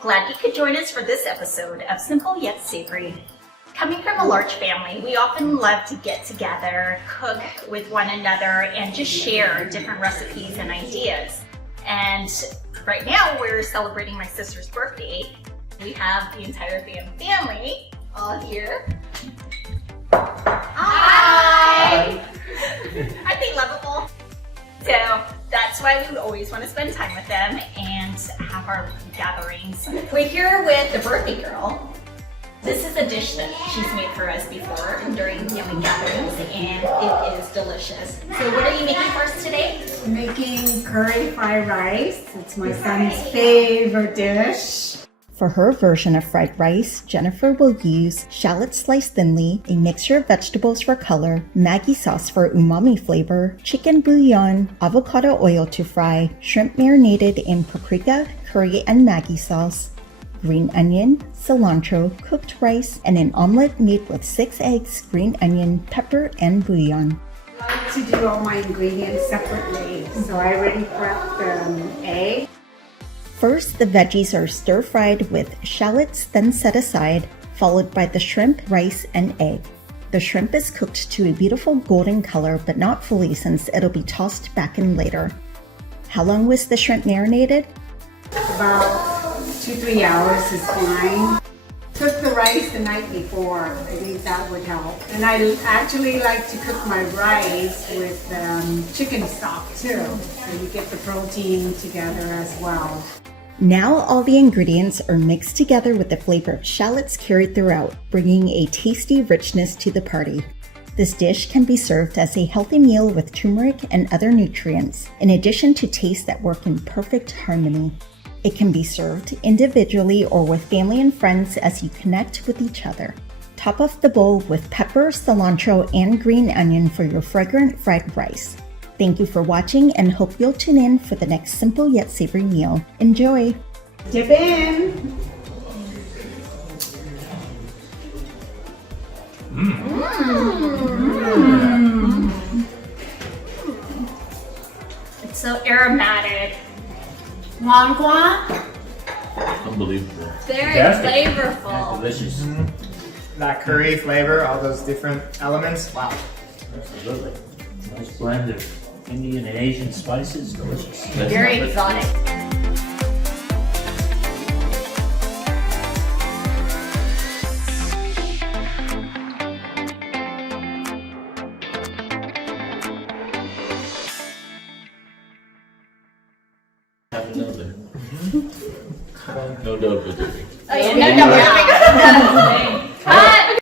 Glad you could join us for this episode of Simple Yet Savory. Coming from a large family, we often love to get together, cook with one another, and just share different recipes and ideas. And right now we're celebrating my sister's birthday. We have the entire family all here. Hi! Aren't they lovable? So that's why we would always want to spend time with them and have our gatherings. We're here with the birthday girl. This is a dish that she's made for us before during family gatherings, and it is delicious. So what are you making for us today? I'm making curry fried rice. It's my son's favorite dish. For her version of fried rice, Jennifer will use shallots sliced thinly, a mixture of vegetables for color, Maggi sauce for umami flavor, chicken bouillon, avocado oil to fry, shrimp marinated in paprika, curry, and Maggi sauce, green onion, cilantro, cooked rice, and an omelet made with 6 eggs, green onion, pepper, and bouillon. I like to do all my ingredients separately. So I already prepped the egg. First, the veggies are stir-fried with shallots, then set aside, followed by the shrimp, rice, and egg. The shrimp is cooked to a beautiful golden color, but not fully since it'll be tossed back in later. How long was the shrimp marinated? About 2-3 hours is fine. Cook the rice the night before. I think that would help. And I actually like to cook my rice with chicken stock too. So you get the protein together as well. Now all the ingredients are mixed together with the flavor of shallots carried throughout, bringing a tasty richness to the party. This dish can be served as a healthy meal with turmeric and other nutrients, in addition to tastes that work in perfect harmony. It can be served individually or with family and friends as you connect with each other. Top off the bowl with pepper, cilantro, and green onion for your fragrant fried rice. Thank you for watching and hope you'll tune in for the next simple yet savory meal. Enjoy! Dip in! It's so aromatic. Unbelievable. Very Fantastic. flavorful. Delicious. That curry flavor, all those different elements. Wow. Absolutely. Nice blend of Indian and Asian spices. Delicious. Very exotic. Have another. No doubt about it. Oh yeah, no,